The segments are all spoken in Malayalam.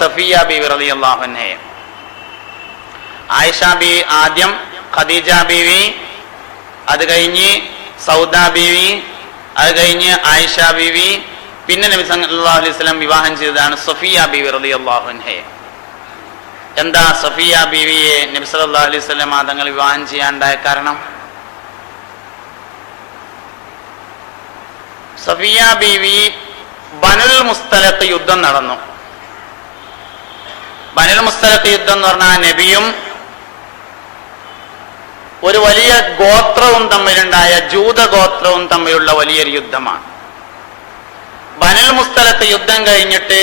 സഫിയ ബീവി റളിയല്ലാഹു അൻഹയെ. ആയിഷ ബീവി ആദ്യം, ഖദീജ ബീവി, അത് കഴിഞ്ഞ് സൗദ ബീവി, അത് കഴിഞ്ഞ് ആയിഷ ബീവി, പിന്നെ നബി സല്ലല്ലാഹു അലൈഹി വസല്ലം വിവാഹം ചെയ്തതാണ് സഫിയ ബീവി റളിയല്ലാഹു അൻഹയെ. എന്താ സഫിയ ബീവിയെ നബി സല്ലല്ലാഹു അലൈഹി വസല്ലം തങ്ങൾ വിവാഹം ചെയ്യാനുണ്ടായ കാരണം? സഫിയ ബീവി ബനുൽ മുസ്തലഖ് യുദ്ധം നടന്നു. ബനുൽ മുസ്തലഖ് യുദ്ധം എന്ന് പറഞ്ഞാൽ നബിയും ഒരു വലിയ ഗോത്രവും തമ്മിലുണ്ടായ ജൂത ഗോത്രവും തമ്മിലുള്ള വലിയൊരു യുദ്ധമാണ്. ബനുൽ മുസ്തലഖ് യുദ്ധം കഴിഞ്ഞിട്ട്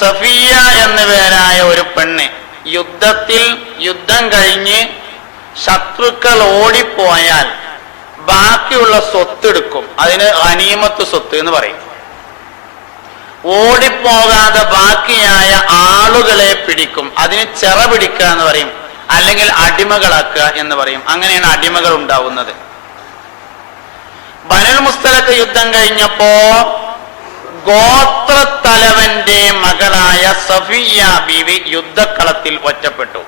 സഫിയ എന്ന പേരായ ഒരു പെണ്ണ് യുദ്ധം കഴിഞ്ഞ് ശത്രുക്കൾ ഓടിപ്പോയാൽ ബാക്കിയുള്ള സ്വത്ത് എടുക്കും. അതിന് ഗനീമത്ത് സ്വത്ത് എന്ന് പറയും. ഓടിപ്പോകാതെ ബാക്കിയായ ആളുകളെ പിടിക്കും. അതിന് ചെറ പിടിക്കുക എന്ന് പറയും, അല്ലെങ്കിൽ അടിമകളാക്കുക എന്ന് പറയും. അങ്ങനെയാണ് അടിമകൾ ഉണ്ടാവുന്നത്. ബനുൽ മുസ്തലഖ് യുദ്ധം കഴിഞ്ഞപ്പോ ഗോത്രത്തലവന്റെ മകളായ സഫിയ ബീവി യുദ്ധക്കളത്തിൽ ഒറ്റപ്പെട്ടു.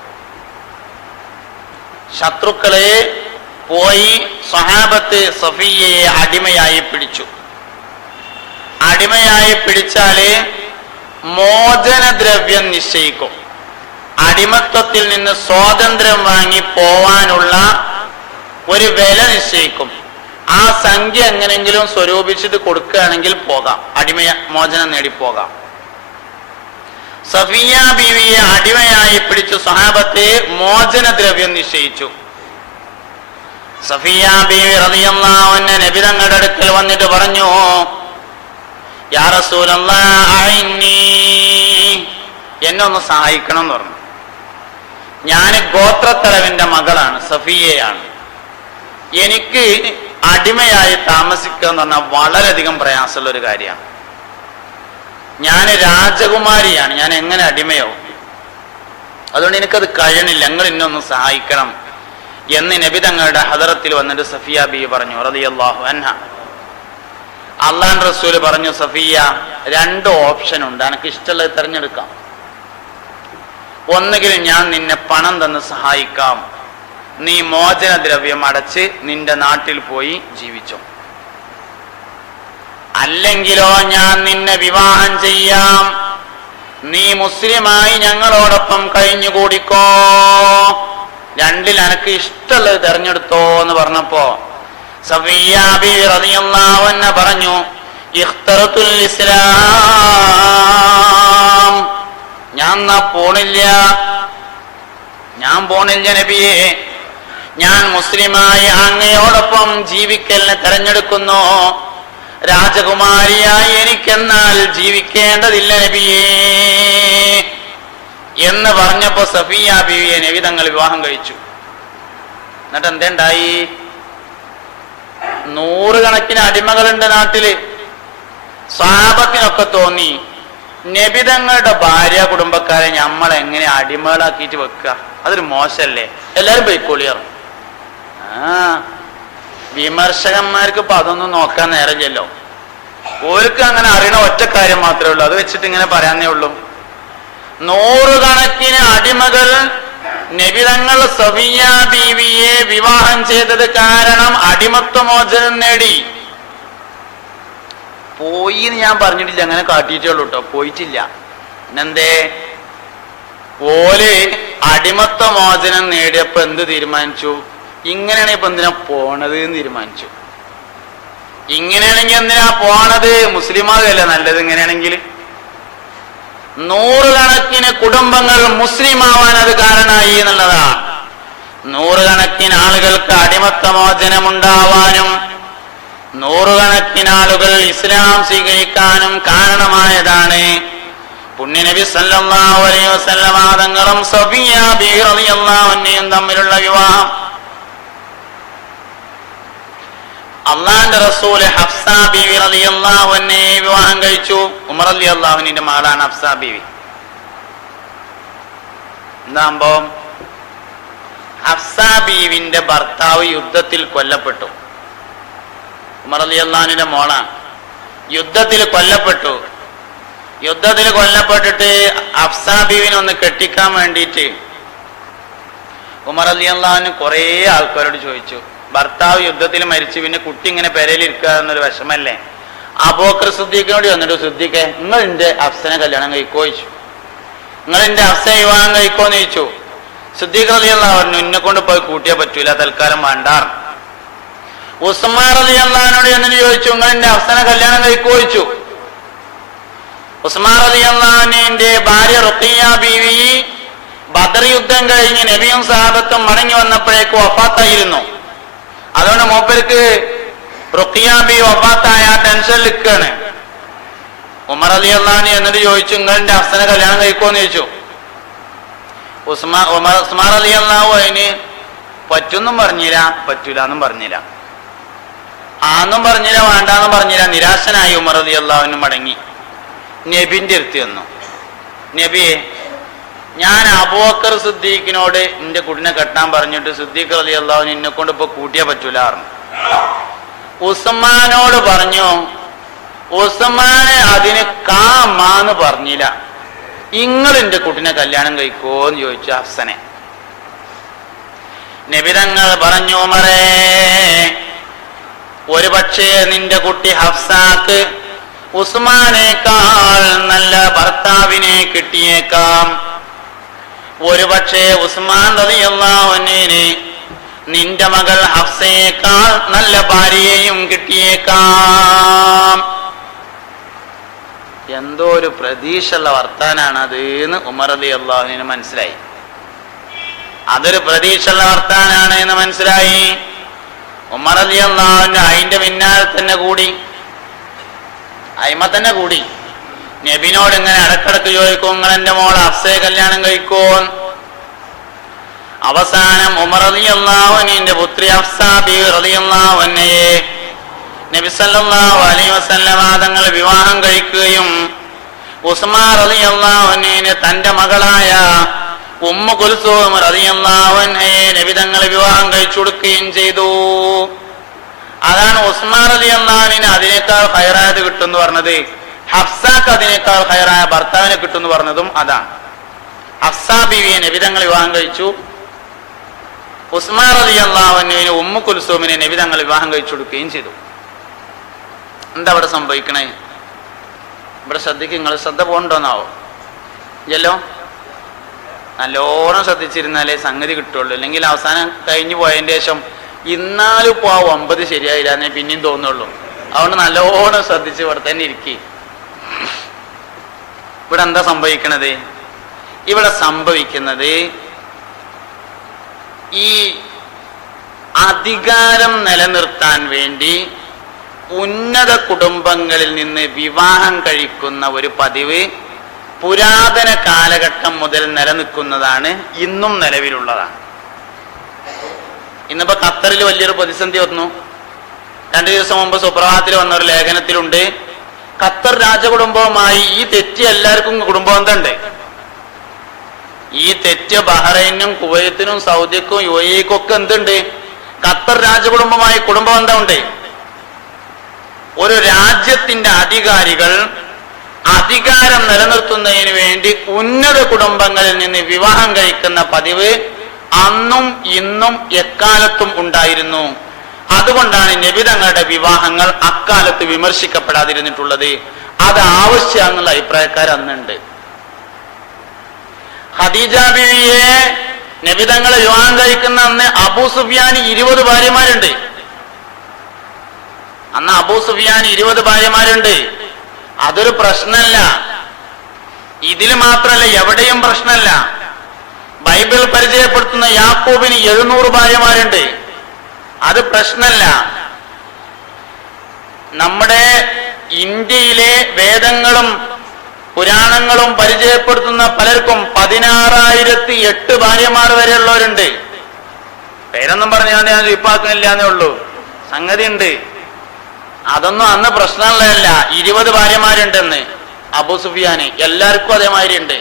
ശത്രുക്കളെ പോയി സ്വഹാബത്ത് സഫിയയെ അടിമയായി പിടിച്ചു. അടിമയായി പിടിച്ചാല് മോചനദ്രവ്യം നിശ്ചയിക്കും. അടിമത്വത്തിൽ നിന്ന് സ്വാതന്ത്ര്യം വാങ്ങി പോവാനുള്ള ഒരു വില നിശ്ചയിക്കും. ആ സംഖ്യ എങ്ങനെങ്കിലും സ്വരൂപിച്ചിട്ട് കൊടുക്കുകയാണെങ്കിൽ പോകാം, മോചനം നേടിപ്പോകാം. സഫിയ ബീവിയെ അടിമയായി പിടിച്ചു സ്വഹാബത്തെ മോചനദ്രവ്യം നിശ്ചയിച്ചു. സഫിയ ബീവി റളിയല്ലാഹു അൻഹ നബി തങ്ങളുടെ അടുക്കൽ വന്നിട്ട് പറഞ്ഞു, യാ റസൂലല്ലാഹ് അഇന്നി, എന്നെ ഒന്ന് സഹായിക്കണം എന്ന് പറഞ്ഞു. ഞാൻ ഗോത്രത്തലവന്റെ മകളാണ്, സഫിയയാണ്. എനിക്ക് അടിമയായി താമസിക്കുക എന്ന് പറഞ്ഞാൽ വളരെയധികം പ്രയാസമുള്ള ഒരു കാര്യമാണ്. ഞാൻ രാജകുമാരിയാണ്, ഞാൻ എങ്ങനെ അടിമയാവും? അതുകൊണ്ട് എനിക്കത് കഴിയണില്ല, നിങ്ങൾ എന്നെ ഒന്ന് സഹായിക്കണം എന്ന് നബി തങ്ങളുടെ ഹദറത്തിൽ വന്നിട്ട് സഫിയ ബീവി പറഞ്ഞു റളിയല്ലാഹു അൻഹ. അല്ലാഹുവിന്റെ റസൂൽ പറഞ്ഞു, സഫിയ, 2 ഓപ്ഷൻ ഉണ്ട്, എനിക്ക് ഇഷ്ടമുള്ളത് തിരഞ്ഞെടുക്കാം. ഒന്നുകിൽ ഞാൻ നിന്നെ പണം തന്ന് സഹായിക്കാം, നീ മോചനദ്രവ്യം അടച്ച് നിന്റെ നാട്ടിൽ പോയി ജീവിച്ചോ. അല്ലെങ്കിലോ ഞാൻ നിന്നെ വിവാഹം ചെയ്യാം, നീ മുസ്ലിമായി ഞങ്ങളോടൊപ്പം കഴിഞ്ഞുകൂടിക്കോ. 2ൽ എനക്ക് ഇഷ്ടമുള്ളത് തെരഞ്ഞെടുത്തോ എന്ന് പറഞ്ഞപ്പോ സഫിയ ബീവി റളിയല്ലാഹു അൻഹ പറഞ്ഞു, ഇഖ്തറതുൽ ഇസ്ലാം, ഞാൻ പോണില്ല നബിയെ, ഞാൻ മുസ്ലിമായി അങ്ങയോടൊപ്പം ജീവിക്കലിനെ തെരഞ്ഞെടുക്കുന്നു. രാജകുമാരിയായി എനിക്കെന്നാൽ ജീവിക്കേണ്ടതില്ല നബിയേ എന്ന് പറഞ്ഞപ്പോ സഫിയ ബീവിയെ നബി തങ്ങൾ വിവാഹം കഴിച്ചു. എന്നിട്ട് എന്തുണ്ടായി? 100 കണക്കിന് അടിമകളുണ്ട് നാട്ടില്. സ്വഹാബത്തിനൊക്കെ തോന്നി, നബി തങ്ങളുടെ ഭാര്യ കുടുംബക്കാരെ നമ്മളെ എങ്ങനെ അടിമകളാക്കിയിട്ട് വെക്കുക, അതൊരു മോശല്ലേ, എല്ലാരും പോയിക്കോളിയാറും. വിമർശകന്മാർക്ക് ഇപ്പൊ അതൊന്നും നോക്കാൻ നേരമില്ലല്ലോ. ഓർക്ക് അങ്ങനെ അറിയണ ഒറ്റ കാര്യം മാത്രമേ ഉള്ളൂ, അത് വെച്ചിട്ട് ഇങ്ങനെ പറയാനേ ഉള്ളൂ. 100 കണക്കിന് അടിമകൾ നബി തങ്ങൾ സഫിയ ബീവിയെ വിവാഹം ചെയ്തത് കാരണം അടിമത്വമോചനം നേടി. പോയി എന്ന് ഞാൻ പറഞ്ഞിട്ടില്ല, അങ്ങനെ കാട്ടിയിട്ടേ ഉള്ളൂ കേട്ടോ, പോയിട്ടില്ല. എന്തേ? ഓല് അടിമത്വമോചനം നേടിയപ്പോ എന്ത് തീരുമാനിച്ചു? ഇങ്ങനെയാണെങ്കിൽ ഇപ്പൊ എന്തിനാ പോണത് എന്ന് തീരുമാനിച്ചു. ഇങ്ങനെയാണെങ്കിൽ എന്തിനാ പോണത്? മുസ്ലിമാകല്ലേ നല്ലത്. ഇങ്ങനെയാണെങ്കിൽ 100 കണക്കിന് കുടുംബങ്ങൾ മുസ്ലിമാവാൻ അത് കാരണമായി എന്നുള്ളതാണ്. 100 കണക്കിന് ആളുകൾക്ക് അടിമത്വമോചനമുണ്ടാവാനും 100 കണക്കിന് ആളുകൾ ഇസ്ലാം സ്വീകരിക്കാനും കാരണമായതാണ് പുണ്യനബി സല്ലല്ലാഹു അലൈഹി വസല്ലം തങ്ങളും സഫിയ ബീവി റളിയല്ലാഹു അൻഹയും തമ്മിലുള്ള വിവാഹം. അള്ളാന്റെ റസൂല് ഹഫ്സ ബീവി റളിയല്ലാഹു അൻഹയെ വിവാഹം കഴിച്ചു. ഉമർ റളിയല്ലാഹു അൻഹുവിന്റെ മകളാണ് ഹഫ്സ ബീവി. എന്താകുമ്പോ ഹഫ്സ ബീവിന്റെ ഭർത്താവ് യുദ്ധത്തിൽ കൊല്ലപ്പെട്ടു. ഉമർ റളിയല്ലാഹു അൻഹുവിന്റെ മോളാണ്. യുദ്ധത്തിൽ കൊല്ലപ്പെട്ടു. യുദ്ധത്തിൽ കൊല്ലപ്പെട്ടിട്ട് ഹഫ്സാ ബീവിനെ ഒന്ന് കെട്ടിക്കാൻ വേണ്ടിയിട്ട് ഉമർ റളിയല്ലാഹു അൻഹു കുറേ ആൾക്കാരോട് ചോദിച്ചു. ഭർത്താവ് യുദ്ധത്തിൽ മരിച്ചു, പിന്നെ കുട്ടി ഇങ്ങനെ പെരയിലിരിക്കുക എന്നൊരു വിഷമല്ലേ. അബൂബക്കർ സിദ്ദീഖിനോട് വന്നിട്ട്, സിദ്ദീഖേ, നിങ്ങൾ എന്റെ ഹഫ്സനെ കല്യാണം കഴിക്കോ ചോദിച്ചു. നിങ്ങൾ എന്റെ ഹഫ്സനെ വിവാഹം കഴിക്കോന്ന് ചോദിച്ചു. സിദ്ദീഖ് റളിയല്ലാഹു അൻഹു എന്നെ കൊണ്ട് പോയി കൂട്ടിയാൽ പറ്റൂല, തൽക്കാലം വേണ്ടാർ. ഉസ്മാൻ റളിയല്ലാഹു അൻഹുനോട് എന്നിട്ട് ചോദിച്ചു, നിങ്ങൾ എന്റെ ഹഫ്സനെ കല്യാണം കഴിക്കോ ചോദിച്ചു. ഉസ്മാൻ റളിയല്ലാഹു അൻഹുവിന്റെ ഭാര്യ റുഖിയ്യ ബീവി ബദർ യുദ്ധം കഴിഞ്ഞ് നബിയും സഹാബത്തും മടങ്ങി വന്നപ്പോഴേക്കും വഫാത്തായിരുന്നു. അതുകൊണ്ട് മൂപ്പർക്ക് റുഖിയ്യ ബീവി വഫാത്തായ ടെൻഷനിൽ നിൽക്കുകയാണ്. ഉമർ റളിയല്ലാഹു അൻഹു എന്നിട്ട് ചോദിച്ചു, നിങ്ങളുടെ ഹഫ്സനെ കല്യാണം കഴിക്കോന്ന് ചോദിച്ചു. ഉസ്മാൻ റളിയല്ലാഹു അൻഹു പറ്റുന്നും പറഞ്ഞില്ല, പറ്റൂലെന്നും പറഞ്ഞില്ല, ആന്നും പറഞ്ഞില്ല, വേണ്ടാന്നും പറഞ്ഞില്ല. നിരാശനായി ഉമർ റളിയല്ലാഹു അൻഹു മടങ്ങി നബിന്റെ അടുത്ത് വന്നു. നബിയെ, ഞാൻ അബൂബക്കർ സിദ്ദീഖിനോട് എന്റെ കുട്ടിനെ കെട്ടാൻ പറഞ്ഞിട്ട് സിദ്ദീഖ് റളിയല്ലാഹു അൻഹു എന്നെ കൊണ്ട് ഇപ്പൊ കൂട്ടിയാ പറ്റൂല പറഞ്ഞു. ഉസ്മാനോട് പറഞ്ഞു. ഉസ്മാന് അതിന് കാമാന്ന് പറഞ്ഞില്ല. നിങ്ങൾ എന്റെ കുട്ടിനെ കല്യാണം കഴിക്കോന്ന് ചോദിച്ചു ഹഫ്സനെ. നബി തങ്ങൾ പറഞ്ഞു, ഉമറേ, ഒരു പക്ഷേ നിന്റെ കുട്ടി ഹഫ്സാക്ക് ഉസ്മാനേക്കാൾ നല്ല ഭർത്താവിനെ കിട്ടിയേക്കാം. ഒരു പക്ഷേ ഉസ്മാൻ റളിയല്ലാഹു അൻഹുവിന് നിന്റെ മകൾ ഹഫ്സയേക്കാൾ നല്ല ഭാര്യയെയും കിട്ടിയേക്കാം. എന്തോ ഒരു പ്രതീക്ഷയുള്ള വർത്താനാണ് അത് എന്ന് ഉമർ റളിയല്ലാഹു അൻഹുവിന് മനസ്സിലായി. അതൊരു പ്രതീക്ഷയുള്ള വർത്താനാണ് എന്ന് മനസ്സിലായി. ഉമർ റളിയല്ലാഹു അൻഹു അതിന്റെ പിന്നാലെ തന്നെ കൂടി, അയിമ തന്നെ കൂടി. നബിനോട് ഇങ്ങനെ ഇടക്കിടക്ക് ചോദിക്കും, നിങ്ങൾ എന്റെ മോൾ ഹഫ്സയെ കല്യാണം കഴിക്കോ. അവസാനം ഉമർ റളിയല്ലാഹു അൻഹുവിന്റെ പുത്രി ഹഫ്സാ ബീവി റളിയല്ലാഹു അൻഹയെ നബി സല്ലല്ലാഹു അലൈഹി വസല്ലം തങ്ങൾ വിവാഹം കഴിക്കുകയും ഉസ്മാൻ റളിയല്ലാഹു അൻഹുവിനെ തന്റെ മകളായ ഉമ്മു കുൽസൂം റളിയല്ലാഹു അൻഹയെ നബി തങ്ങൾ വിവാഹം കഴിച്ചു കൊടുക്കുകയും ചെയ്തു. അതാണ് ഉസ്മാൻ റളിയല്ലാഹു അൻഹുവിന് അതിനേക്കാൾ ഖൈറായത് കിട്ടുമെന്ന് പറഞ്ഞത്. ഹഫ്സാക്ക് അതിനേക്കാൾ ഖൈറായ ഭർത്താവിനെ കിട്ടുമെന്ന് പറഞ്ഞതും അതാണ്. ഹഫ്സാ ബീവിയെ നബി തങ്ങൾ വിവാഹം കഴിച്ചു. ഉസ്മാൻ റളിയല്ലാഹു അൻഹുവിന് ഉമ്മു കുൽസൂമിനെ നബി തങ്ങൾ വിവാഹം കഴിച്ചു കൊടുക്കുകയും ചെയ്തു. എന്താ ഇവിടെ സംഭവിക്കണേ? ഇവിടെ ശ്രദ്ധിക്കുക. നിങ്ങൾ ശ്രദ്ധ പോകണ്ടോന്നാവോ? ഇല്ലല്ലോ. നല്ലോണം ശ്രദ്ധിച്ചിരുന്നാലേ സംഗതി കിട്ടുള്ളൂ. അല്ലെങ്കിൽ അവസാനം കഴിഞ്ഞു പോയതിന്റെ ശേഷം ഇന്നാലും ഇപ്പോ ആ 9 ശരിയായില്ല എന്നേ പിന്നെയും തോന്നുള്ളൂ. അതുകൊണ്ട് നല്ലോണം ശ്രദ്ധിച്ച് ഇവിടെ തന്നെ ഇരിക്കുക. ഇവിടെ എന്താ സംഭവിക്കണത്? ഇവിടെ സംഭവിക്കുന്നത് ഈ അധികാരം നിലനിർത്താൻ വേണ്ടി ഉന്നത കുടുംബങ്ങളിൽ നിന്ന് വിവാഹം കഴിക്കുന്ന ഒരു പതിവ് പുരാതന കാലഘട്ടം മുതൽ നിലനിൽക്കുന്നതാണ്, ഇന്നും നിലവിലുള്ളതാണ്. ഇന്നിപ്പോ ഖത്തറിൽ വലിയൊരു പ്രതിസന്ധി വന്നു. 2 ദിവസം മുമ്പ് സുപ്രഭാതത്തിൽ വന്ന ഒരു ലേഖനത്തിലുണ്ട്, ഖത്തർ രാജകുടുംബവുമായി ഈ തെറ്റ് എല്ലാവർക്കും കുടുംബബന്ധമുണ്ട്. ഈ തെറ്റ് ബഹ്റൈനും കുവൈത്തിനും സൗദിക്കും UAE-ക്കും ഒക്കെ എന്തുണ്ട്? ഖത്തർ രാജകുടുംബമായി കുടുംബബന്ധമുണ്ട്. ഒരു രാജ്യത്തിന്റെ അധികാരികൾ അധികാരം നിലനിർത്തുന്നതിന് വേണ്ടി ഉന്നത കുടുംബങ്ങളിൽ നിന്ന് വിവാഹം കഴിക്കുന്ന പതിവ് അന്നും ഇന്നും എക്കാലത്തും ഉണ്ടായിരുന്നു. അതുകൊണ്ടാണ് നബി തങ്ങളുടെ വിവാഹങ്ങൾ അക്കാലത്ത് വിമർശിക്കപ്പെടാതിരുന്നിട്ടുള്ളത്. അത് ആവശ്യമാണെന്നുള്ള അഭിപ്രായക്കാർ അന്നുണ്ട്. ഖദീജ ബീവിയെ നബി തങ്ങളെ വിവാഹം കഴിക്കുന്ന അന്ന് അബൂ സുഫിയാന് 20 ഭാര്യമാരുണ്ട്. അന്ന് അബൂ സുഫിയാന് 20 ഭാര്യമാരുണ്ട്. അതൊരു പ്രശ്നമല്ല. ഇതിൽ മാത്രമല്ല, എവിടെയും പ്രശ്നമല്ല. ബൈബിൾ പരിചയപ്പെടുത്തുന്ന യാക്കോബിന് 700 ഭാര്യമാരുണ്ട്. അത് പ്രശ്നമല്ല. നമ്മുടെ ഇന്ത്യയിലെ വേദങ്ങളും പുരാണങ്ങളും പരിചയപ്പെടുത്തുന്ന പലർക്കും 16,008 ഭാര്യമാർ വരെയുള്ളവരുണ്ട്. പേരൊന്നും പറഞ്ഞാൽ ഞാൻ ഇപ്പാക്കുന്നില്ല എന്നേ ഉള്ളൂ. സംഗതി ഉണ്ട്. അതൊന്നും അന്ന് പ്രശ്നമുള്ളതല്ല. 20 ഭാര്യമാരുണ്ടെന്ന് അബൂ സുഫിയാന്. എല്ലാവർക്കും അതേമാതിരി ഉണ്ട്.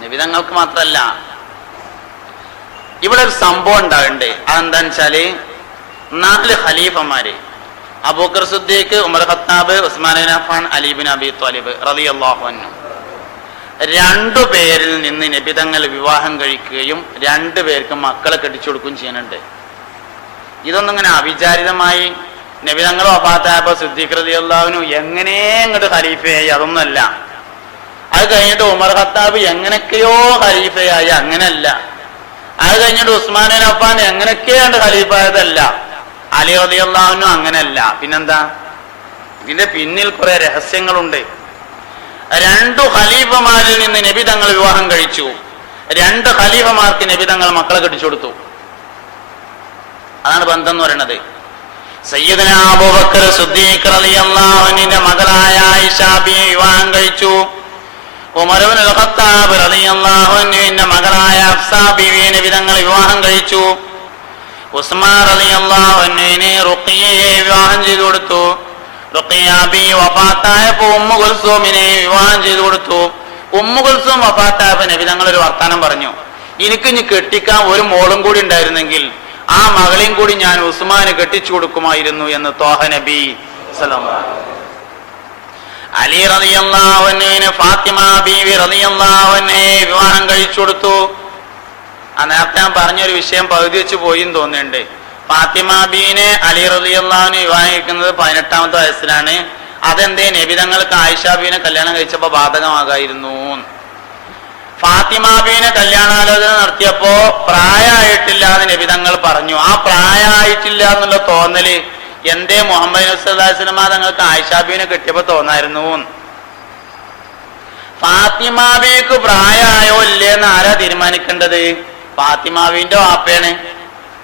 നബി തങ്ങൾക്ക് മാത്രല്ല. ഇവിടെ ഒരു സംഭവം ഉണ്ടാവുന്നുണ്ട്. അതെന്താന്ന് വെച്ചാല് 4 ഖലീഫമാര് Abu Bakr Siddiq, Umar Khattab, Usman bin Affan, Ali bin Abi Talib റളിയല്ലാഹു അൻഹു. രണ്ടുപേരിൽ നിന്ന് നബിതങ്ങൾ വിവാഹം കഴിക്കുകയും രണ്ടുപേർക്ക് മക്കളെ കെട്ടിച്ചു കൊടുക്കുകയും ചെയ്യുന്നുണ്ട്. ഇതൊന്നും ഇങ്ങനെ അവിചാരിതമായി നബിതങ്ങൾ വഫാത്തായപ്പോൾ സിദ്ദീഖ് റളിയല്ലാഹു അൻഹു എങ്ങനെ ഇങ്ങോട്ട് ഖലീഫയായി അതൊന്നുമല്ല. അത് കഴിഞ്ഞിട്ട് ഉമർ ഖത്താബ് എങ്ങനെയൊക്കെയോ ഖലീഫയായി, അങ്ങനെയല്ല. അത് കഴിഞ്ഞിട്ട് ഉസ്മാൻ ബിൻ അഫ്ഫാൻ എങ്ങനെയൊക്കെയാണ് ഖലീഫായതല്ല. അലി റളിയല്ലാഹു അൻഹു അങ്ങനെയല്ല. പിന്നെന്താ? ഇതിന്റെ പിന്നിൽ കുറെ രഹസ്യങ്ങളുണ്ട്. രണ്ടു ഖലീഫമാരിൽ നിന്ന് നബി തങ്ങൾ വിവാഹം കഴിച്ചു. രണ്ട് ഖലീഫമാർക്ക് നബി തങ്ങൾ മക്കളെ കെട്ടിച്ചു കൊടുത്തു. അതാണ് ബന്ധം എന്ന് പറയുന്നത്. സയ്യിദുന അബൂബക്കർ സിദ്ദീഖ് റളിയല്ലാഹു അൻഹുവിന്റെ മകളായ ആയിഷ ബിയെ വിവാഹം കഴിച്ചു. ഉമർ ഇബ്നുൽ ഖത്താബ് റളിയല്ലാഹു അൻഹുവിന്റെ മകളായ ഹഫ്സ ബിയെ നബി തങ്ങൾ വിവാഹം കഴിച്ചു. ഉസ്മാൻ റളിയല്ലാഹു അൻഹുവിനെ റുഖിയയെ വിവാഹം ചെയ്തു കൊടുത്തു. റുഖിയ ബി വഫാത്തായപ്പോൾ ഉമ്മു കുൽസൂമിനെ വിവാഹം ചെയ്തു കൊടുത്തു. ഉമ്മു കുൽസൂം വഫാത്തായപ്പോൾ നബി തങ്ങൾ ഒരു വർത്താനം പറഞ്ഞു, എനിക്ക് ഇനി കെട്ടിക്കാൻ ഒരു മോളും കൂടി ഉണ്ടായിരുന്നെങ്കിൽ ആ മകളെയും കൂടി ഞാൻ ഉസ്മാന് കെട്ടിച്ചു കൊടുക്കുമായിരുന്നു എന്ന് ത്വാഹ നബി സല്ലല്ലാഹു അലൈഹി വസല്ലം. അലി റളിയല്ലാഹു അൻഹുവിനെ ഫാത്തിമ ബീവി റളിയല്ലാഹു അൻഹയെ വിവാഹം കഴിച്ചു കൊടുത്തു. ആ നേരത്തെ ഞാൻ പറഞ്ഞൊരു വിഷയം പകുതി വെച്ച് പോയി എന്ന് തോന്നുന്നുണ്ട്. ഫാത്തിമ ബീവിനെ അലി റളിയല്ലാഹു അൻഹു വിവാഹം കഴിക്കുന്നത് 18ാമത്തെ വയസ്സിലാണ്. അതെന്തേ നബി തങ്ങൾക്ക് ആയിഷ ബീവിനെ കല്യാണം കഴിച്ചപ്പോൾ ബാധകമാകായിരുന്നു. ഫാത്തിമ ബീവിനെ കല്യാണാലോചന നടത്തിയപ്പോ പ്രായമായിട്ടില്ലാന്ന് നബി തങ്ങൾ പറഞ്ഞു. ആ പ്രായമായിട്ടില്ല എന്നുള്ള തോന്നല് എന്തേ മുഹമ്മദ് നബി സല്ലല്ലാഹു അലൈഹി വസല്ലം തങ്ങൾക്ക് ആയിഷ ബീവിനെ കിട്ടിയപ്പോ തോന്നായിരുന്നു. ഫാത്തിമ ബീവിക്ക് പ്രായമായോ ഇല്ലേന്ന് ആരാ തീരുമാനിക്കേണ്ടത്? ഫാത്തിമ ബീവിന്റെ വാപ്പയാണ്.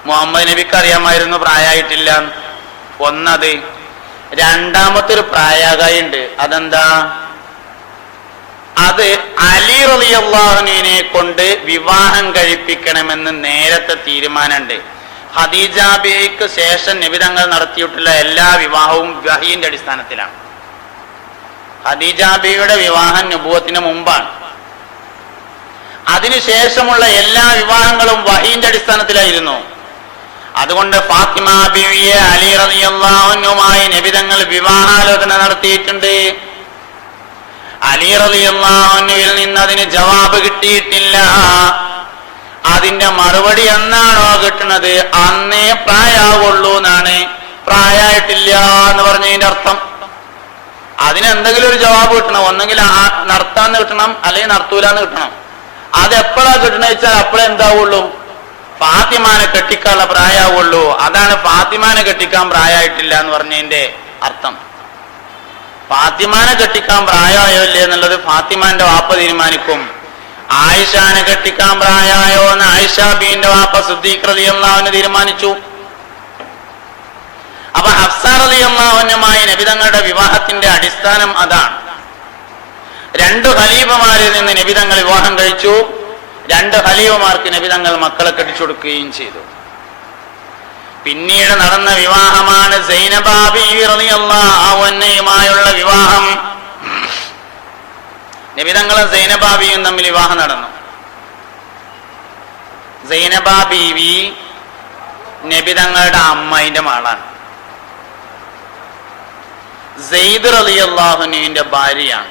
മുഹമ്മദ് നബിക്ക് അറിയാമായിരുന്നു പ്രായമായിട്ടില്ല. ഒന്നത്. രണ്ടാമത്തെ ഒരു പ്രായകായുണ്ട്. അതെന്താ? അത് അലി റളിയല്ലാഹു അൻഹുവിനെ കൊണ്ട് വിവാഹം കഴിപ്പിക്കണമെന്ന് നേരത്തെ തീരുമാനമുണ്ട്. ഖദീജ ബീവിക്ക് ശേഷം നബി തങ്ങൾ നടത്തിയിട്ടുള്ള എല്ലാ വിവാഹവും വഹീന്റെ അടിസ്ഥാനത്തിലാണ്. ഖദീജ ബീവിയുടെ വിവാഹം നബുവത്തിന് മുമ്പാണ്. അതിനുശേഷമുള്ള എല്ലാ വിവാഹങ്ങളും വഹീന്റെ അടിസ്ഥാനത്തിലായിരുന്നു. അതുകൊണ്ട് ഫാത്തിമ ബീവിയെ അലി റളിയല്ലാഹു അൻഹുമായി നബി തങ്ങൾ വിവാഹാലോചന നടത്തിയിട്ടുണ്ട്. അലി റളിയല്ലാഹു അൻഹുവിൽ നിന്ന് അതിന് ജവാബ് കിട്ടിയിട്ടില്ല. അതിന്റെ മറുപടി എന്നാണോ കിട്ടുന്നത് അന്നേ പ്രായമാവുള്ളൂ എന്നാണ്. പ്രായമായിട്ടില്ല എന്ന് പറഞ്ഞതിന്റെ അർത്ഥം. അതിനെന്തെങ്കിലും ഒരു ജവാബ് കിട്ടണം. ഒന്നെങ്കിൽ നടത്താന്ന് കിട്ടണം, അല്ലെങ്കിൽ നടത്തൂലെന്ന് കിട്ടണം. അതെപ്പോഴാ കിട്ടണ വെച്ചാൽ അപ്പോഴേ എന്താവുള്ളൂ? ഫാത്തിമാനെ കെട്ടിക്കാനുള്ള പ്രായമാവുള്ളൂ. അതാണ് ഫാത്തിമാനെ കെട്ടിക്കാൻ പ്രായമായിട്ടില്ല എന്ന് പറഞ്ഞതിന്റെ അർത്ഥം. ഫാത്തിമാനെ കെട്ടിക്കാൻ പ്രായമായോ ഇല്ലേ എന്നുള്ളത് ഫാത്തിമാന്റെ വാപ്പ തീരുമാനിക്കും. ആയിഷാനെ കെട്ടിക്കാൻ പ്രായമായോ എന്ന് ആയിഷ ബീന്റെ വാപ്പ സിദ്ദീഖ് റളിയല്ലാഹു അൻഹു തീരുമാനിച്ചു. അപ്പൊ ഹഫ്സ റളിയല്ലാഹു അൻഹയുമായി നബി തങ്ങളുടെ വിവാഹത്തിന്റെ അടിസ്ഥാനം അതാണ്. രണ്ട് ഖലീഫമാരിൽ നിന്ന് നബി തങ്ങൾ വിവാഹം കഴിച്ചു. രണ്ട് ഖലീഫമാർക്ക് നബി തങ്ങൾ മക്കളെ കെട്ടിച്ചു കൊടുക്കുകയും ചെയ്തു. പിന്നീട് നടന്ന വിവാഹമാണ് സൈനബ ബീവി റളിയല്ലാഹു അൻഹയുമായുള്ള വിവാഹം. നബി തങ്ങളും സൈനബ ബീവിയും തമ്മിൽ വിവാഹം നടന്നു. സൈനബ ബീവി നബി തങ്ങളുടെ അമ്മായിന്റെ മകളാണ്. സെയ്ദ് റളിയല്ലാഹു അൻഹുവിന്റെ ഭാര്യയാണ്.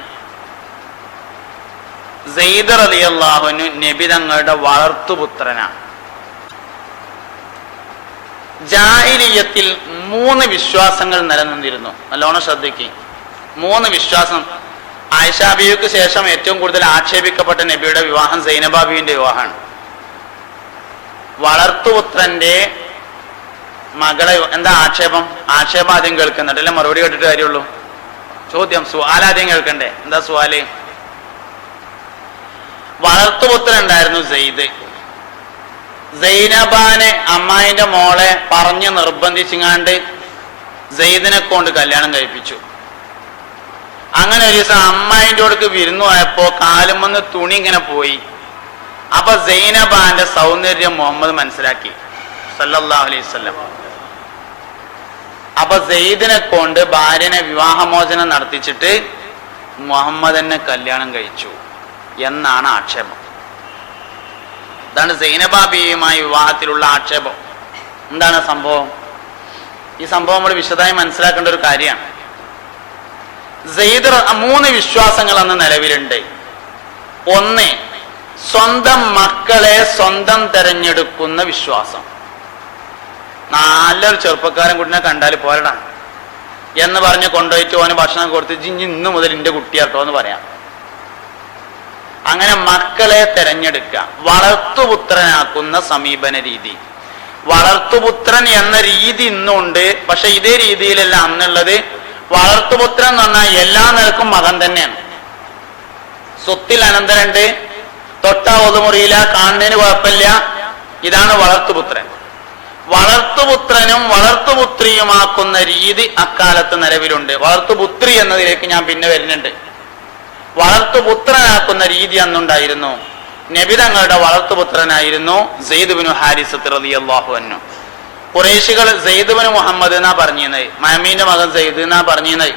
സെയ്ദ് റളിയല്ലാഹു അൻഹു നബി തങ്ങളുടെ വളർത്തുപുത്രനാണ്. ജാഹിലിയ്യത്തിൽ 3 വിശ്വാസങ്ങൾ നിലനിന്നിരുന്നു. നല്ലോണം ശ്രദ്ധിക്കുക. 3 വിശ്വാസം. ആയിഷ ബീവിക്ക് ശേഷം ഏറ്റവും കൂടുതൽ ആക്ഷേപിക്കപ്പെട്ട നബിയുടെ വിവാഹം സൈനബ ബീവിന്റെ വിവാഹമാണ്. വളർത്തുപുത്രന്റെ മകളെ എന്താ ആക്ഷേപം? ആക്ഷേപം ആദ്യം കേൾക്കുന്നുണ്ടല്ലേ, മറുപടി കേട്ടിട്ട് കാര്യമുള്ളൂ. ചോദ്യം സുആൽ ആദ്യം കേൾക്കണ്ടേ? എന്താ സുആല്? വളർത്തുപുത്രൻ ഉണ്ടായിരുന്നു സെയ്ദ്. സൈനബാനെ അമ്മായിന്റെ മോളെ പറഞ്ഞ് നിർബന്ധിച്ചിങ്ങാണ്ട് സെയ്ദിനെ കൊണ്ട് കല്യാണം കഴിപ്പിച്ചു. അങ്ങനെ ഒരു ദിവസം അമ്മായിന്റെ അടുക്ക് വിരുന്നു പോയപ്പോ കാലുമെന്ന് തുണി ഇങ്ങനെ പോയി. അപ്പൊ സൈനബാന്റെ സൗന്ദര്യം മുഹമ്മദ് മനസ്സിലാക്കി സല്ലല്ലാഹു അലൈഹി വസല്ലം. അപ്പൊ സെയ്ദിനെ കൊണ്ട് ഭാര്യനെ വിവാഹമോചനം നടത്തിച്ചിട്ട് മുഹമ്മദിനെ കല്യാണം കഴിച്ചു എന്നാണ് ആക്ഷേപം. ഇതാണ് സൈനബ ബീവിയുമായി വിവാഹത്തിലുള്ള ആക്ഷേപം. എന്താണ് സംഭവം? ഈ സംഭവം നമ്മൾ വിശദമായി മനസ്സിലാക്കേണ്ട ഒരു കാര്യമാണ്. സെയ്ദ് 3 വിശ്വാസങ്ങൾ അന്ന് നിലവിലുണ്ട്. ഒന്ന്, സ്വന്തം മക്കളെ സ്വന്തം തെരഞ്ഞെടുക്കുന്ന വിശ്വാസം. നല്ലൊരു ചെറുപ്പക്കാരൻ കുട്ടിനെ കണ്ടാൽ പോരടാ എന്ന് പറഞ്ഞ് കൊണ്ടുപോയിട്ട് ഓന് ഭക്ഷണം കൊടുത്ത് ജിഞ്ഞ് ഇന്ന് മുതൽ എൻ്റെ കുട്ടിയാട്ടോ എന്ന് പറയാം. അങ്ങനെ മക്കളെ തെരഞ്ഞെടുക്കുക, വളർത്തുപുത്രനാക്കുന്ന സമീപന രീതി. വളർത്തുപുത്രൻ എന്ന രീതി ഇന്നുണ്ട്. പക്ഷെ ഇതേ രീതിയിലല്ല അന്നുള്ളത്. വളർത്തുപുത്രൻ എന്ന് പറഞ്ഞാൽ എല്ലാ നിലക്കും മകൻ തന്നെയാണ്. സ്വത്തിൽ അനന്തരണ്ട്, തൊട്ടാ ഒതുമുറിയില്ല, കാണുന്നതിന് കുഴപ്പമില്ല. ഇതാണ് വളർത്തുപുത്രൻ. വളർത്തുപുത്രനും വളർത്തുപുത്രിയുമാക്കുന്ന രീതി അക്കാലത്ത് നിലവിലുണ്ട്. വളർത്തുപുത്രി എന്നതിലേക്ക് ഞാൻ പിന്നെ വരുന്നുണ്ട്. വളർത്തുപുത്രനാക്കുന്ന രീതി അന്നുണ്ടായിരുന്നു. നബി തങ്ങളുടെ വളർത്തുപുത്രനായിരുന്നു സെയ്ദ് ബിനു ഹാരിസത്ത് റളിയല്ലാഹു അൻഹു. ഖുറൈശികൾ സെയ്ദ് ബിനു മുഹമ്മദ് എന്നാ പറഞ്ഞിരുന്നത്, മഹമീന്റെ മകൻ സെയ്ദ് എന്നാ പറഞ്ഞിരുന്നത്.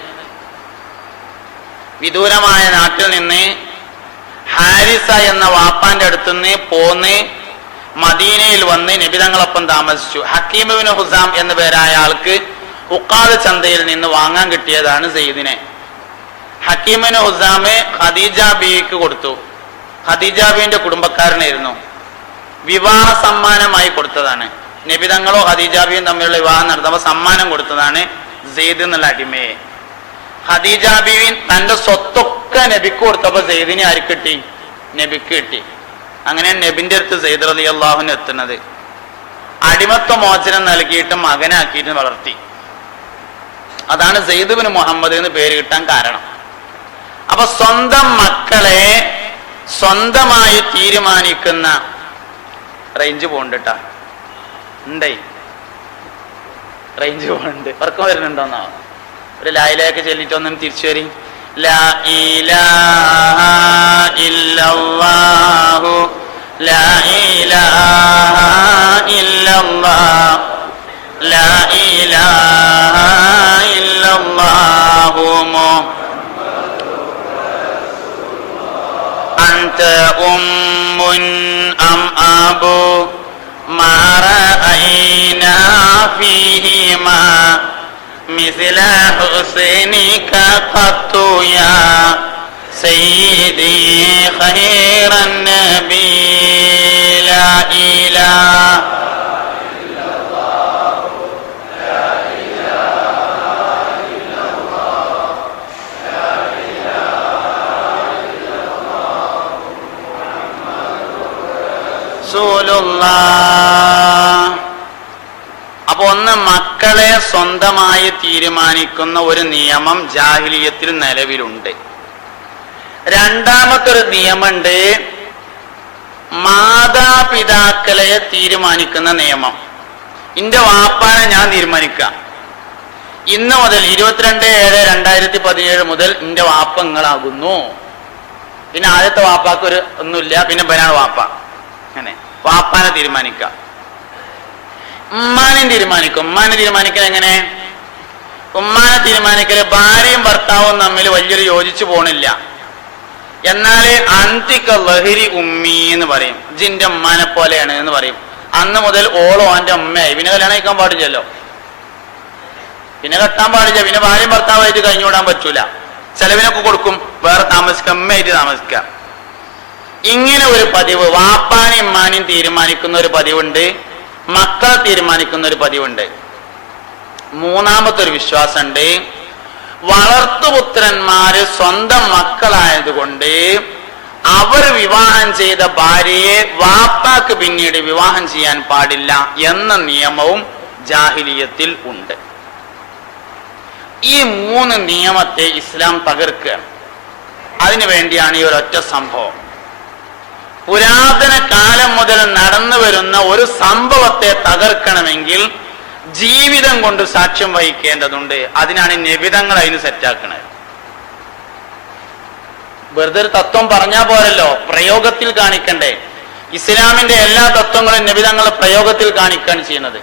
വിദൂരമായ നാട്ടിൽ നിന്ന് ഹാരിസ എന്ന വാപ്പാന്റെ അടുത്തുനിന്ന് പോന്ന് മദീനയിൽ വന്ന് നബി തങ്ങളൊപ്പം താമസിച്ചു. ഹക്കീം ബിനു ഹുസാം എന്ന പേരായ ആൾക്ക് ഉഖാദ് ചന്തയിൽ നിന്ന് വാങ്ങാൻ കിട്ടിയതാണ് സെയ്ദിനെ. ഹക്കീം ബിനു ഹുസാം ഖദീജ ബീവിക്ക് കൊടുത്തു. ഖദീജ ബീവിന്റെ കുടുംബക്കാരനായിരുന്നു. വിവാഹ സമ്മാനമായി കൊടുത്തതാണ്. നബി തങ്ങളോ ഖദീജ ബീവിയും തമ്മിലുള്ള വിവാഹം നടത്തുമ്പോൾ സമ്മാനം കൊടുത്തതാണ് സെയ്ദ് എന്നുള്ള അടിമയെ. ഖദീജ ബീവി തന്റെ സ്വത്തൊക്കെ നബിക്ക് കൊടുത്തപ്പോൾ സെയ്ദിനെ ആർക്ക് കിട്ടി? നബിക്ക് കിട്ടി. അങ്ങനെ നബിന്റെ അടുത്ത് സെയ്ദ് റളിയല്ലാഹു അൻഹു എത്തുന്നത്. അടിമത്വ മോചനം നൽകിയിട്ട് മകനാക്കിയിട്ട് വളർത്തി. അതാണ് സെയ്ദ് ബിൻ മുഹമ്മദ് എന്ന് പേര് കിട്ടാൻ കാരണം. അപ്പൊ സ്വന്തം മക്കളെ സ്വന്തമായി തീരുമാനിക്കുന്ന റേഞ്ച് പോണ്ടിട്ടാ ഉണ്ടേ, റേഞ്ച് പോണ്ട്. ഉറക്കം വരുന്നുണ്ടോന്നാ? ഒരു ലായിലേക്ക് ചൊല്ലിട്ടൊന്നും തിരിച്ചു വരും. ലാ ഇലാഹ ഇല്ലല്ലാഹു ലാ ഇലാഹ ഇല്ലല്ലാഹ് ലാ ഇലാഹ ഇല്ലല്ലാഹു അൻത ഉമ്മുൻ അം അബു മാ റഅയ്നാ ഫീഹിമാ مثل حسنك قط يا سيدي خير النبي لا إله إلا الله لا إله إلا الله لا إله إلا الله محمد رسول الله. അപ്പൊ ഒന്ന്, മക്കളെ സ്വന്തമായി തീരുമാനിക്കുന്ന ഒരു നിയമം ജാഹിലിയത്തിൽ നിലവിലുണ്ട്. രണ്ടാമത്തൊരു നിയമമുണ്ട്, മാതാപിതാക്കളെ തീരുമാനിക്കുന്ന നിയമം. ഇന്റെ വാപ്പാനെ ഞാൻ തീരുമാനിക്കാം. ഇന്ന് മുതൽ 22/7/2017 മുതൽ ഇന്റെ വാപ്പ നിങ്ങളാകുന്നു. പിന്നെ ആദ്യത്തെ വാപ്പാക്ക് ഒരു ഒന്നുമില്ല, പിന്നെ ബനാണ് വാപ്പ. അങ്ങനെ വാപ്പാനെ തീരുമാനിക്കാം. ഉമ്മാനെ തീരുമാനിക്കും. ഉമ്മാനെ തീരുമാനിക്കൽ എങ്ങനെ? ഉമ്മാനെ തീരുമാനിക്കല് ഭാര്യയും ഭർത്താവും തമ്മിൽ വലിയൊരു യോജിച്ചു പോണില്ല. എന്നാല് അന്തിക ലഹരി ഉമ്മി എന്ന് പറയും. ജിന്റെ ഉമ്മാനെ പോലെയാണ് എന്ന് പറയും. അന്ന് മുതൽ ഓളോ അവന്റെ ഉമ്മയായി. പിന്നെ കല്യാണം കഴിക്കാൻ പാടില്ലല്ലോ, പിന്നെ കെട്ടാൻ പാടില്ല. പിന്നെ ഭാര്യയും ഭർത്താവായിട്ട് കഴിഞ്ഞുവിടാൻ പറ്റൂല. ചെലവിനൊക്കെ കൊടുക്കും, വേറെ താമസിക്കാം, ഉമ്മയായിട്ട് താമസിക്കാം. ഇങ്ങനെ ഒരു പതിവ്, വാപ്പാനെയും ഉമ്മാനെയും തീരുമാനിക്കുന്ന ഒരു പതിവുണ്ട്, മക്കളെ തീരുമാനിക്കുന്ന ഒരു പതിവുണ്ട്. മൂന്നാമത്തെ ഒരു വിശ്വാസമുണ്ട്, വളർത്തുപുത്രന്മാര് സ്വന്തം മക്കളായതുകൊണ്ട് അവർ വിവാഹം ചെയ്ത ഭാര്യയെ വാപ്പാക്ക് പിന്നീട് വിവാഹം ചെയ്യാൻ പാടില്ല എന്ന നിയമവും ജാഹിലിയത്തിൽ ഉണ്ട്. ഈ 3 നിയമത്തെ ഇസ്ലാം തകർക്കുകയാണ്. അതിനു വേണ്ടിയാണ് ഈ ഒരൊറ്റ സംഭവം. പുരാതന കാലം മുതൽ നടന്നു വരുന്ന ഒരു സംഭവത്തെ തകർക്കണമെങ്കിൽ ജീവിതം കൊണ്ട് സാക്ഷ്യം വഹിക്കേണ്ടതുണ്ട്. അതിനാണ് നബിതങ്ങൾ അതിന് സെറ്റാക്കുന്നത്. വെറുതെ ഒരു തത്വം പറഞ്ഞാൽ പോരല്ലോ, പ്രയോഗത്തിൽ കാണിക്കണ്ടേ. ഇസ്ലാമിന്റെ എല്ലാ തത്വങ്ങളും നബിതങ്ങൾ പ്രയോഗത്തിൽ കാണിക്കുകയാണ് ചെയ്യുന്നത്.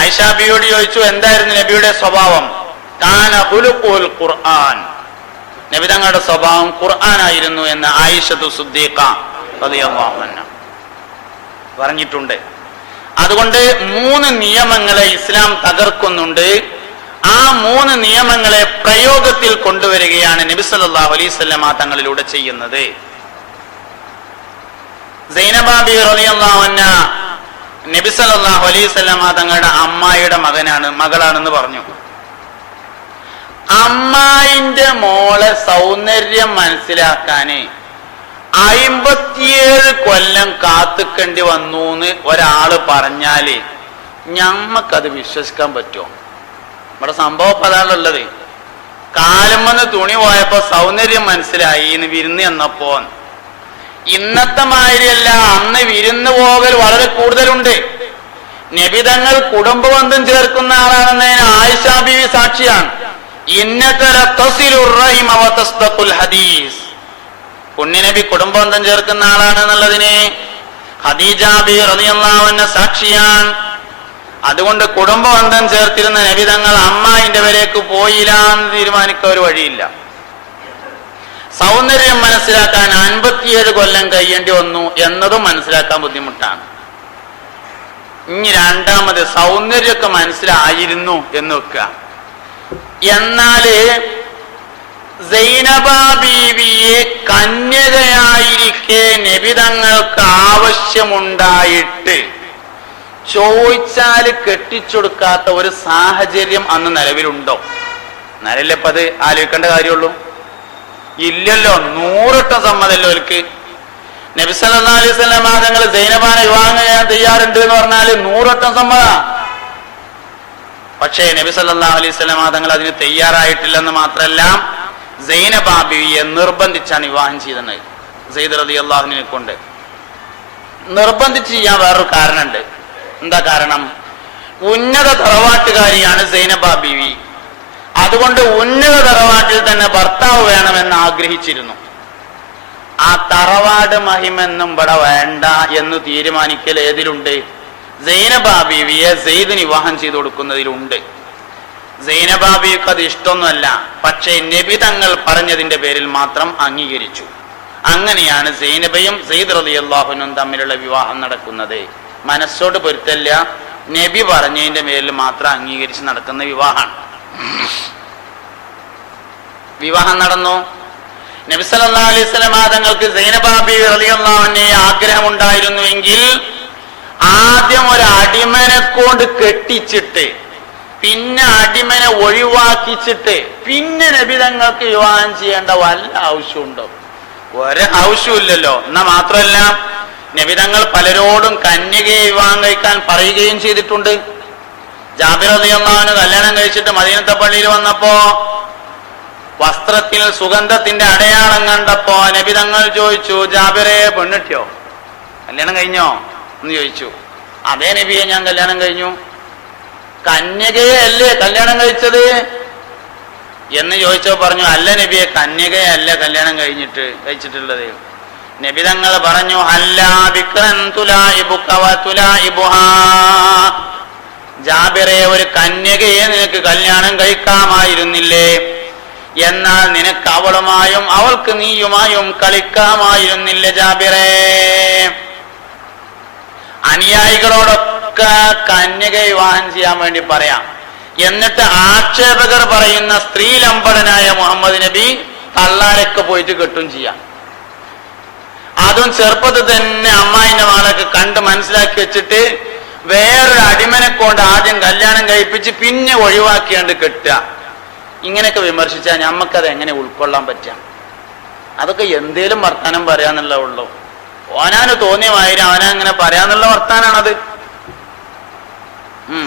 ആയിഷ ബിയോട് ചോദിച്ചു, എന്തായിരുന്നു നബിയുടെ സ്വഭാവം? കാന ഖുലുഖുൽ ഖുർആൻ, നബിതങ്ങളുടെ സ്വഭാവം ഖുർആനായിരുന്നു എന്ന് ആയിഷത്തു സിദ്ദീഖ റളിയല്ലാഹു അൻഹ പറഞ്ഞിട്ടുണ്ട്. അതുകൊണ്ട് 3 നിയമങ്ങളെ ഇസ്ലാം തകർക്കുന്നുണ്ട്. ആ 3 നിയമങ്ങളെ പ്രയോഗത്തിൽ കൊണ്ടുവരികയാണ് നബി സല്ലല്ലാഹു അലൈഹി വസല്ലം തങ്ങളിലൂടെ ചെയ്യുന്നത്. സൈനബ ബിബി റളിയല്ലാഹു അൻഹ നബി സല്ലല്ലാഹു അലൈഹി വസല്ലം തങ്ങളുടെ അമ്മായിയുടെ മകളാണെന്ന് പറഞ്ഞു. അമ്മായിന്റെ മോളെ സൗന്ദര്യം മനസ്സിലാക്കാന് 57 കൊല്ലം കാത്തുക്കേണ്ടി വന്നു എന്ന് ഒരാള് പറഞ്ഞാല് ഞമ്മക്കത് വിശ്വസിക്കാൻ പറ്റുമോ? ഇവിടെ സംഭവം അതാണുള്ളത്. കാലം വന്ന് തുണി പോയപ്പോ സൗന്ദര്യം മനസ്സിലായി എന്ന് വിരുന്ന് എന്നപ്പോ. ഇന്നത്തെ മാതിരിയല്ല, അന്ന് വിരുന്ന് പോകൽ വളരെ കൂടുതലുണ്ട്. നബിതങ്ങൾ കുടുംബബന്ധം ചേർക്കുന്ന ആളാണെന്നതിന് ആയിഷ ബീവി സാക്ഷിയാണ്. പുണ്യനബി കുടുംബബന്ധം ചേർക്കുന്ന ആളാണ് എന്നുള്ളതിന് ഖദീജ ബീവി റളിയല്ലാഹു അൻഹ സാക്ഷിയാണ്. അതുകൊണ്ട് കുടുംബബന്ധം ചേർത്തിരുന്ന നബിതങ്ങൾ അമ്മായിന്റെ വരേക്ക് പോയില്ല എന്ന് തീരുമാനിക്കാൻ ഒരു വഴിയില്ല. സൗന്ദര്യം മനസ്സിലാക്കാൻ 57 കൊല്ലം കഴിയേണ്ടി വന്നു എന്നതും മനസ്സിലാക്കാൻ ബുദ്ധിമുട്ടാണ്. ഇനി രണ്ടാമത് സൗന്ദര്യമൊക്കെ മനസ്സിലായിരുന്നു എന്ന് വെക്കുക. എന്നാല് സൈനബ ബീവിയെ കന്യകയായിരിക്കെ നബിതങ്ങൾക്ക് ആവശ്യമുണ്ടായിട്ട് ചോദിച്ചാല് കെട്ടിച്ചൊടുക്കാത്ത ഒരു സാഹചര്യം അന്ന് നിലവിലുണ്ടോ? നിലവിലിപ്പോ അത് ആലോചിക്കേണ്ട കാര്യമുള്ളൂ. ഇല്ലല്ലോ. 100 വട്ടം സമ്മതല്ലോ അവർക്ക്. നബി സല്ലല്ലാഹു അലൈഹി വസല്ലം തങ്ങൾ സൈനബാനെ വിവാഹം ചെയ്യാൻ തയ്യാറുണ്ട് എന്ന് പറഞ്ഞാല് 100 വട്ടം സമ്മത. പക്ഷേ നബി സല്ലല്ലാഹു അലൈഹി വസല്ലം തങ്ങൾ അതിന് തയ്യാറായിട്ടില്ലെന്ന് മാത്രമല്ല, സൈനബ ബീവിയെ നിർബന്ധിച്ചാണ് വിവാഹം ചെയ്തത്. സയ്യിദ് റളിയല്ലാഹു അൻഹുവിനെ കൊണ്ട് നിർബന്ധിച്ച് ചെയ്യാൻ വേറൊരു കാരണമുണ്ട്. എന്താ കാരണം? ഉന്നത തറവാട്ടുകാരിയാണ് സൈനബ ബീവി. അതുകൊണ്ട് ഉന്നത തറവാട്ടിൽ തന്നെ ഭർത്താവ് വേണമെന്ന് ആഗ്രഹിച്ചിരുന്നു. ആ തറവാട് മഹിമെന്നും ഇവിടെ വേണ്ട എന്ന് തീരുമാനിക്കൽ ഏതിലുണ്ട്? സൈനബ ബീവിയെ സെയ്ദിന് വിവാഹം ചെയ്തു കൊടുക്കുന്നതിലുണ്ട്. സൈനബ ബീവിക്ക് അത് ഇഷ്ടമൊന്നുമല്ല, പക്ഷേ നബി തങ്ങൾ പറഞ്ഞതിന്റെ പേരിൽ മാത്രം അംഗീകരിച്ചു. അങ്ങനെയാണ് സൈനബയും സെയ്ദ് റളിയല്ലാഹു അൻഹും തമ്മിലുള്ള വിവാഹം നടക്കുന്നത്. മനസ്സോട് പൊരുത്തല്ല, നബി പറഞ്ഞതിന്റെ പേരിൽ മാത്രം അംഗീകരിച്ച് നടക്കുന്ന വിവാഹമാണ്. വിവാഹം നടന്നു. നബി സല്ലല്ലാഹു അലൈഹി വസല്ലം തങ്ങൾക്ക് സൈനബ ബീവി റളിയല്ലാഹു അൻഹയെ ആഗ്രഹമുണ്ടായിരുന്നുവെങ്കിൽ ആദ്യം ഒരു അടിമനെ കൊണ്ട് കെട്ടിച്ചിട്ട് പിന്നെ അടിമനെ ഒഴിവാക്കിച്ചിട്ട് പിന്നെ നബി തങ്ങൾക്ക് വിവാഹം ചെയ്യേണ്ട വല്ല ആവശ്യമുണ്ടോ? ഒരു ആവശ്യമില്ലല്ലോ. എന്നാ മാത്രമല്ല, നബി തങ്ങൾ പലരോടും കന്യകയെ വിവാഹം കഴിക്കാൻ പറയുകയും ചെയ്തിട്ടുണ്ട്. ജാബിർ റളിയല്ലാഹു അൻഹു കല്യാണം കഴിച്ചിട്ട് മദീനത്തെ പള്ളിയിൽ വന്നപ്പോ വസ്ത്രത്തിൽ സുഗന്ധത്തിന്റെ അടയാളം കണ്ടപ്പോ നബി തങ്ങൾ ചോദിച്ചു, ജാബിറെ പെണ്ണിട്ടിയോ? കല്യാണം കഴിഞ്ഞോ എന്ന് ചോദിച്ചു. അതേ നബിയെ, ഞാൻ കല്യാണം കഴിഞ്ഞു. കന്യകയെ അല്ലേ കല്യാണം കഴിച്ചത് എന്ന് ചോദിച്ചോ പറഞ്ഞു, അല്ല നബിയെ, കന്യകയെ അല്ല കല്യാണം കഴിച്ചിട്ടുള്ളത്. നബി തങ്ങൾ പറഞ്ഞു, ജാബിറെ, ഒരു കന്യകയെ നിനക്ക് കല്യാണം കഴിക്കാമായിരുന്നില്ലേ? എന്നാൽ നിനക്ക് അവളുമായും അവൾക്ക് നീയുമായും കളിക്കാമായിരുന്നില്ല ജാബിറെ. അനുയായികളോടൊക്കെ കന്യക വിവാഹം ചെയ്യാൻ വേണ്ടി പറയാം. എന്നിട്ട് ആക്ഷേപകർ പറയുന്ന സ്ത്രീലമ്പടനായ മുഹമ്മദ് നബി തള്ളാരൊക്കെ പോയിട്ട് കെട്ടും ചെയ്യാം. അതും ചെറുപ്പത്തിൽ തന്നെ അമ്മായിന്റെ മകളൊക്കെ കണ്ട് മനസ്സിലാക്കി വെച്ചിട്ട് വേറൊരു അടിമനെ കൊണ്ട് ആദ്യം കല്യാണം കഴിപ്പിച്ച് പിന്നെ ഒഴിവാക്കിയാണ്ട് കെട്ടുക. ഇങ്ങനെയൊക്കെ വിമർശിച്ചാൽ ഞമ്മക്കത് എങ്ങനെ ഉൾക്കൊള്ളാൻ പറ്റാം? അതൊക്കെ എന്തേലും വർത്താനം പറയാന്നുള്ള ഉള്ളൂ. ഓനാന് തോന്നിയ മാതിരി അവനങ്ങനെ പറയാന്നുള്ള വർത്താനാണത്.